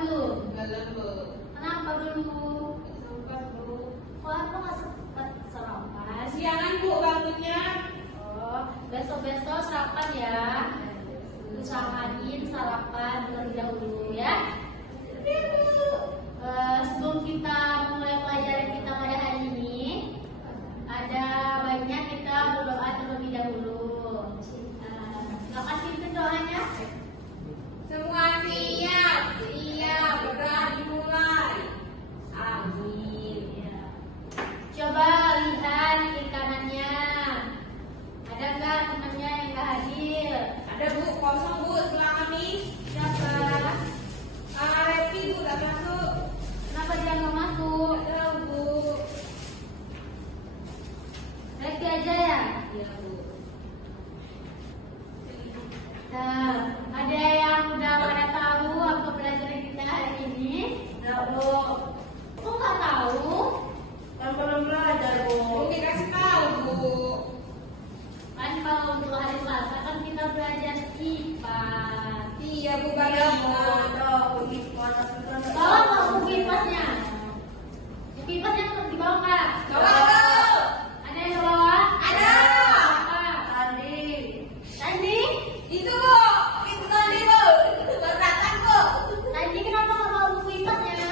Bu? Belum, Bu. Kenapa dulu? Sempat, Bu. Kok aku nggak sempat sarapan? Siangan, Bu, bangunnya. Oh, besok-besok sarapan ya. Usahain sarapan terlebih dahulu ya. Iya, Bu. Sebelum kita mulai pelajaran kita pada hari ini, ada baiknya kita berdoa terlebih dahulu. Silakan pimpin doanya. Semua siap, siap, berdoa dimulai. Amin. Ya. Coba lihat kiri kanannya. Ada nggak temannya yang nggak hadir? Ada, Bu, kosong, Bu, sebelah kami. Siapa? Repi, Bu, tak masuk. Kenapa dia nggak masuk? Tak tahu, Bu. Repi aja ya. Iya, Bu. Nah, ada yang udah pada tahu apa pelajaran kita hari ini? Enggak, Bu. Kok nggak tahu? Kan belum belajar, Bu. Mungkin kasih tahu, Bu. Kan kalau untuk hari Selasa kan kita belajar IPA. Iya, Bu, bagaimana? Bawa nggak buku IPA-nya? Buku IPA yang dibawa nggak? Bawa, Bu. Ada yang bawa? Ada. Apa? Tandi? Itu, Bu. Itu tadi, Bu. Berantakan, Bu. Tandi kenapa nggak bawa buku IPA-nya?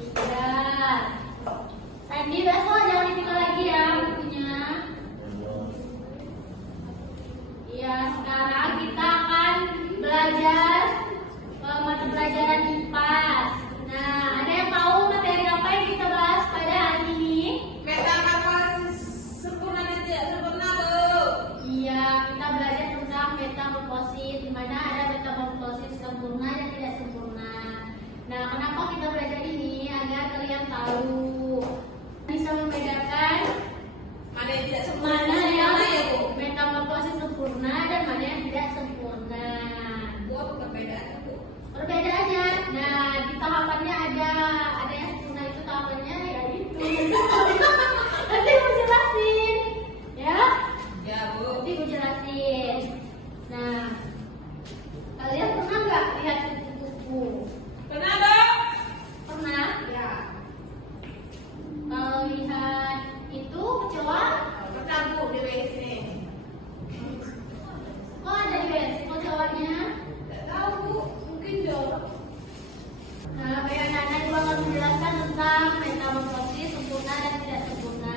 Tidak. Tandi besok jangan ditinggal lagi ya bukunya. Iya, sekarang kita akan belajar mata pelajaran IPA. Nah, ada yang tahu materi apa yang kita bahas pada hari ini? Metamorfosis sempurna dan tidak sempurna, Bu. Iya, kita belajar tentang metamorfosis, di mana ada metamorfosis sempurna dan tidak sempurna. Nah, kenapa kita belajar ini? Agar kalian tahu, bisa membedakan Mana yang tidak sempurna? mana yang ya, Bu? metamorfosis sempurna dan mana yang tidak sempurna. Bu, apa perbedaannya, Bu? Perbedaannya, nah di tahapannya ada yang sempurna itu tahapannya ya itu. Nanti aku jelasin, ya. Ya, Bu. Nanti aku jelasin. Nah, kalian pernah nggak lihat kupu-kupu? Pernah, Bu? Pernah? Ya. Kalau lihat itu kecoa, Pernah, Bu, di WC. kok ada di WC kecoanya? Tidak tahu, Bu. Mungkin jorok. Nah, Bapak Nana juga akan menjelaskan tentang metamorfosis sempurna dan tidak sempurna.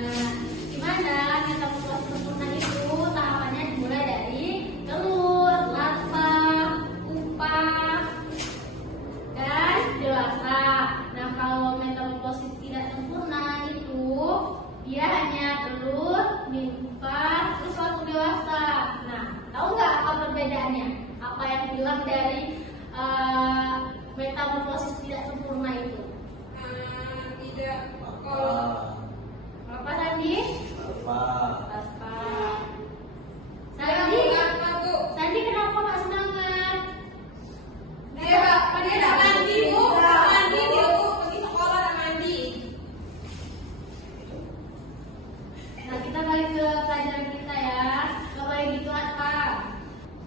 Di mana metamorfosis sempurna itu tahapannya dimulai dari telur, larva, pupa, dan dewasa. Nah, kalau metamorfosis tidak sempurna itu dia hanya telur, pupa, terus langsung dewasa. Nah, tahu nggak apa perbedaannya? Apa yang bilang dari metamorfosis tidak sempurna itu? Tidak. Kalau Apa tadi? Apa? Apa? Sandi, Sandi, Bu. Sandi kenapa nggak semangat? Dia tidak mandi, Bu. Tidak mandi dia, Bu. Pergi sekolah dan mandi. Nah, kita balik ke pelajaran kita ya. Gak boleh gitu apa?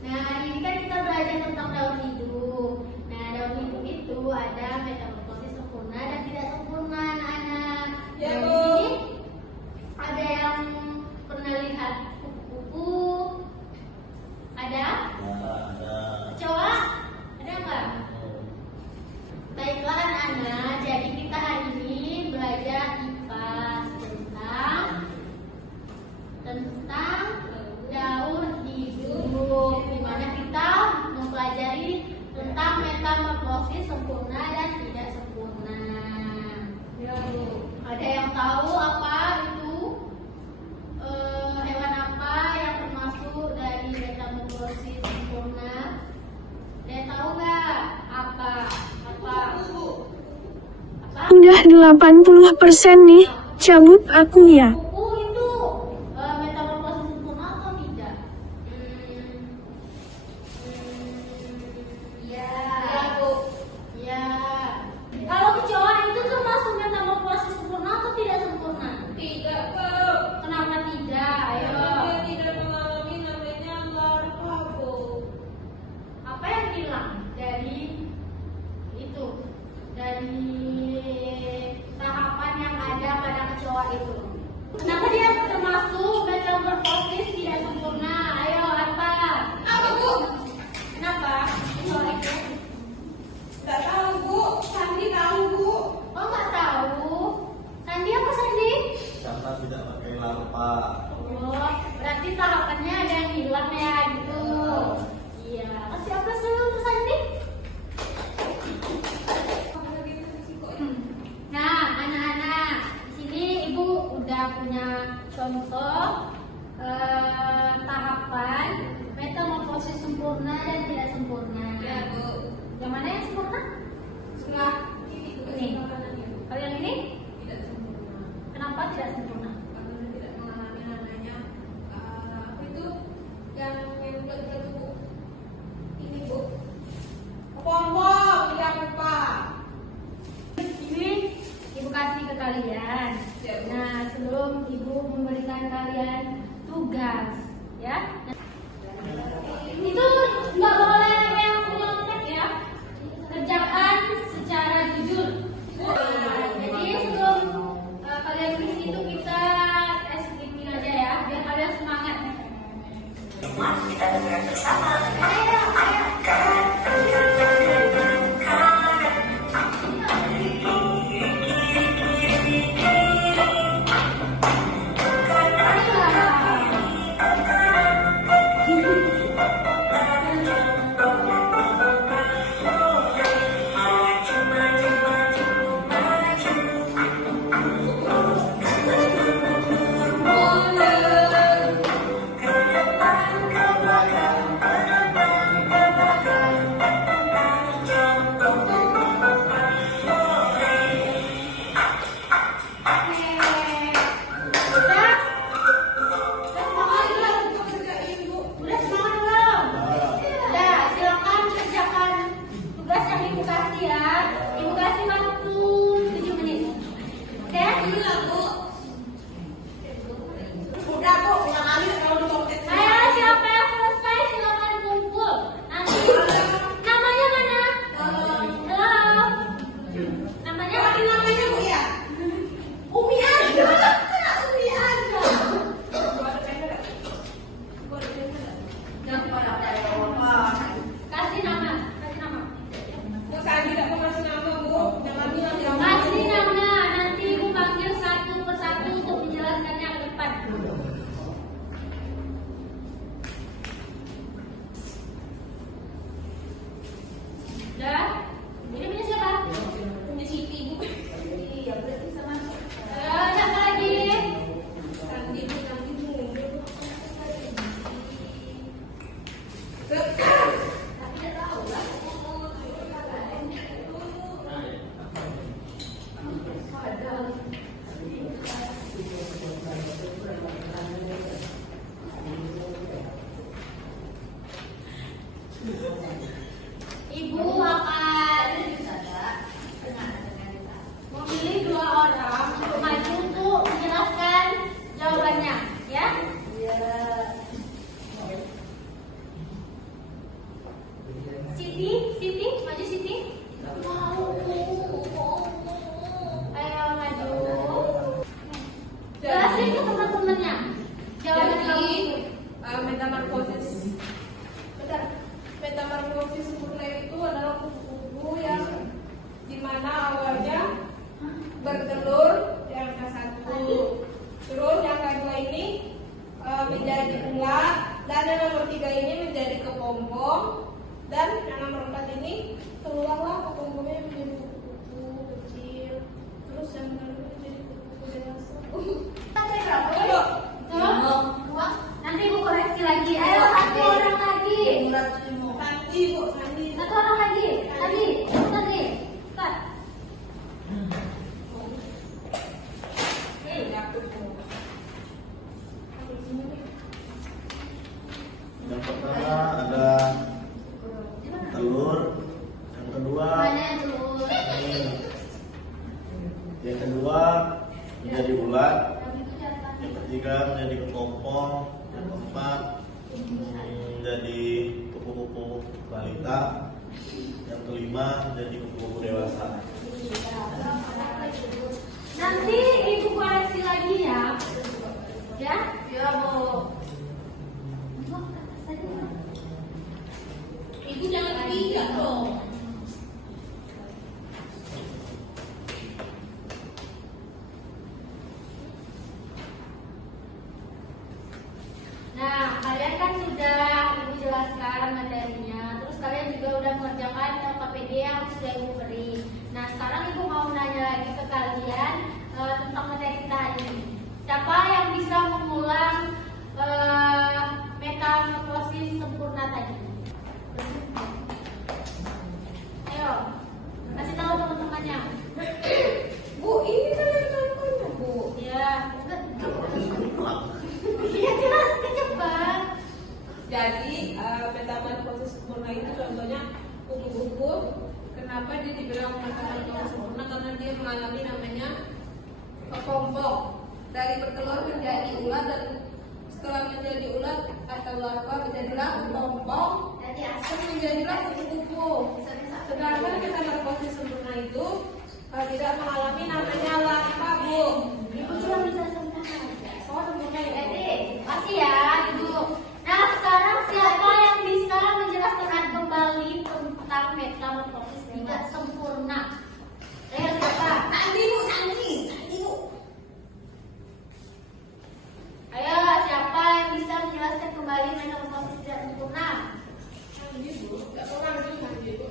Nah, ini kan kita belajar tentang daun hidup. Nah, daun hidup itu ada metamorfosis sempurna dan tidak sempurna, anak-anak. Ya, Nah, di Bu. sini ada yang pernah lihat kupu-kupu? Ada? Ada. Kecoa? Ada nggak? Baiklah anak-anak, jadi kita hari ini belajar IPA tentang daun hidup, di mana kita mempelajari tentang metamorfosis sempurna dan tidak sempurna. Ya, Bu. Ada yang tahu apa itu hewan apa yang termasuk dari metamorfosis sempurna? Ada yang tahu nggak? Apa? Apa? Apa? Udah 80% nih, cabut aku ya. Kuku itu metamorfosis sempurna atau tidak? Ya. Ya, Bu. Ya. Kalau kecoa itu termasuk metamorfosis sempurna atau tidak sempurna? Tidak, Bu. Kenapa tidak? Ayo. Dia tidak mengalami namanya larva, Bu. Apa yang hilang dari apa? Oh, berarti tahapannya ada yang hilang ya gitu. Iya, kasih apa dulu untuk Santi? Nah, anak-anak, di sini ibu udah punya contoh tahapan metamorfosis sempurna dan tidak sempurna. Ya, Bu. Yang mana yang sempurna? Setelah ini. Kalau yang ini? Tidak sempurna. Kenapa tidak sempurna? Karena tidak mengalami namanya apa itu yang nempel ke tubuh ini, Bu. Kepompong, tidak lupa. Ini ibu kasih ke kalian. Ya, Bu. Nah, sebelum ibu memberikan kalian tugas, ya. Itu nggak boleh yang nyontek ya. Kerjakan secara jujur. Nah, jadi sebelum kalian isi itu kita tes skipping aja ya, biar kalian semangat. Udah semangat belum? Udah, silakan kerjakan tugas yang ibu kasih ya. Ibu kasih waktu 7 menit. Oke? Iya, Bu. Udah, Bu. Ulang kali kalau dikontek. Ayo, siapa yang selesai silakan kumpul. Nanti namanya mana? Halo. Namanya Apa namanya, Bu ya? Umi aja. Umi aja. Yang pada apa? kasih nama. Kasih nama. Bu, saya tidak mau kasih nama, Bu. Jangan bilang yang Kasih nama. Nanti ibu panggil satu persatu untuk menjelaskannya ke depan. Udah? Ini punya siapa? punya Siti, Bu. Iya, berarti sama. Siapa lagi? Sandi, Bu. Sandi, Bu. Tapi dia tahu lah. Ibu akan memilih 2 orang untuk maju untuk menjelaskan jawabannya, ya? Siti, maju Siti. Ayo maju. Jelasin ke teman-temannya. Jawaban Jadi, kamu. metamorfosis. Bentar. Metamorfosis sempurna itu adalah kupu-kupu yang dimana awalnya bertelur di angka 1. Terus yang kedua ini menjadi ulat, dan yang nomor 3 ini menjadi kepompong, dan yang nomor 4 ini keluarlah kepompongnya menjadi kupu-kupu kecil. Terus yang nomor menjadi kupu-kupu dewasa. Sampai berapa? Ayo. Dua. Nanti ibu koreksi lagi. Ayo satu orang lagi. Sandi, Bu, Sandi. Satu orang lagi. Tadi, tadi. Start. Yang pertama ada telur, yang kedua Mana yang telur? ini, yang kedua menjadi ulat, yang ketiga menjadi kepompong, yang keempat menjadi kupu-kupu balita, yang kelima menjadi kupu-kupu dewasa. Nanti ibu koreksi lagi ya. Ya? Ya, Bu. Ibu jangan tidak dong. sekarang ibu mau nanya lagi ke kalian tentang materi kita hari ini. Siapa yang bisa mengulang metamorfosis sempurna tadi? Ayo, kasih tahu teman-temannya. Bu, ini kan yang contohnya, Bu. Ya, ya jelas cepat. Jadi metamorfosis sempurna itu contohnya kupu-kupu. Kenapa dia dibilang metamorfosis sempurna? Karena dia mengalami namanya kepompong dari bertelur menjadi ulat, dan setelah menjadi ulat atau larva menjadilah kepompong, Jadi asal menjadilah kupu-kupu. Sedangkan metamorfosis sempurna itu tidak mengalami namanya larva, Bu. ibu cuma bisa sempurna aja. Oh, sempurna ya. Jadi, masih ya, ibu. Nah, sekarang siapa yang bisa menjelaskan kembali tentang metamorfosis tidak sempurna? Ayo siapa? Sandi, Bu, Sandi, Bu. Ayo, siapa yang bisa menjelaskan kembali metamorfosis tidak sempurna? Sandi, Bu. Nggak pernah sih Sandi, Bu.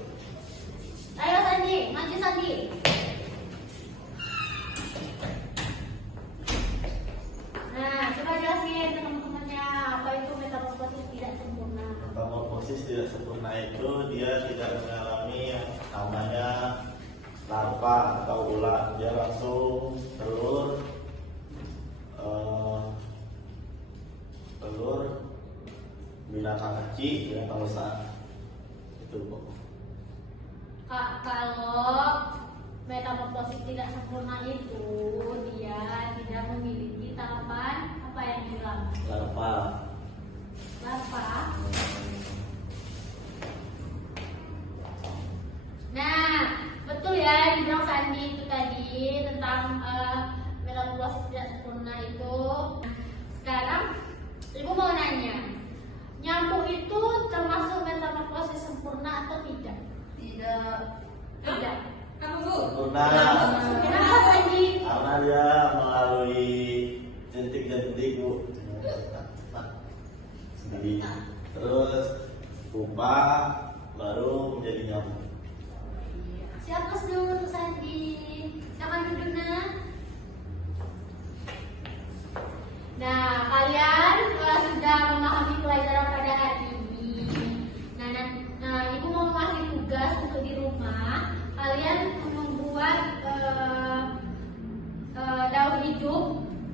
Ayo Sandi, maju Sandi. Nah, coba jelasin teman-temannya apa itu metamorfosis tidak sempurna. Metamorfosis tidak sempurna itu dia tidak mengalami yang namanya larva atau ulat, dia langsung telur binatang kecil, binatang besar itu, Bu. Kak, kalau metamorfosis tidak sempurna itu dia tidak memiliki tahapan apa yang bilang? Larva. Larva. Nah, betul ya dibilang Sandi itu tadi tentang metamorfosis tidak sempurna itu. Sekarang ibu mau nanya, nyamuk itu termasuk metamorfosis sempurna atau tidak? Tidak. Tidak. Apa, Bu? Sempurna. Kenapa Sandi? Karena dia melalui jentik-jentik, Bu. Sendiri. Terus pupa baru menjadi nyamuk. Siapa dulu Sandi? Jangan duduk Nah, kalian sudah memahami pelajaran pada hari ini. Nah, ibu mau ngasih tugas untuk di rumah. Kalian membuat daun hidup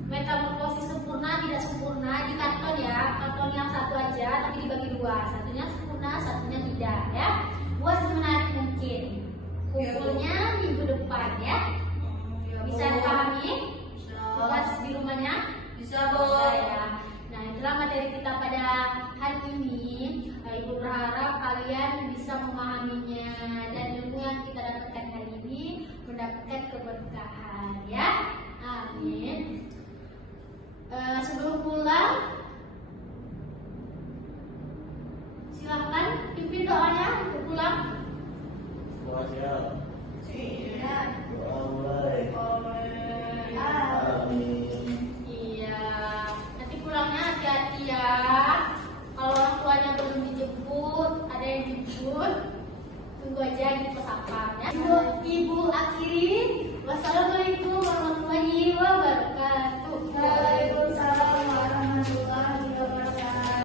metamorfosis sempurna tidak sempurna di karton ya. Karton yang satu aja tapi dibagi dua. Satunya sempurna, satunya tidak ya. Buat semenarik mungkin. Kumpulnya minggu depan ya. Bisa dipahami? Tugas di rumahnya? Bisa, Bu. Bisa ya. Nah, itulah materi kita pada hari ini. Ibu berharap kalian bisa memahaminya dan ilmu yang kita dapatkan hari ini mendapatkan keberkahan ya. Amin. Sebelum pulang, silakan pimpin doanya untuk pulang. Semua siap. Iya. Doa mulai. Amin. Iya. Nanti pulangnya hati-hati ya. Kalau orang tuanya belum dijemput, ada yang dijemput, tunggu aja di pos sapam ya. Ibu akhiri. Wassalamualaikum warahmatullahi wabarakatuh.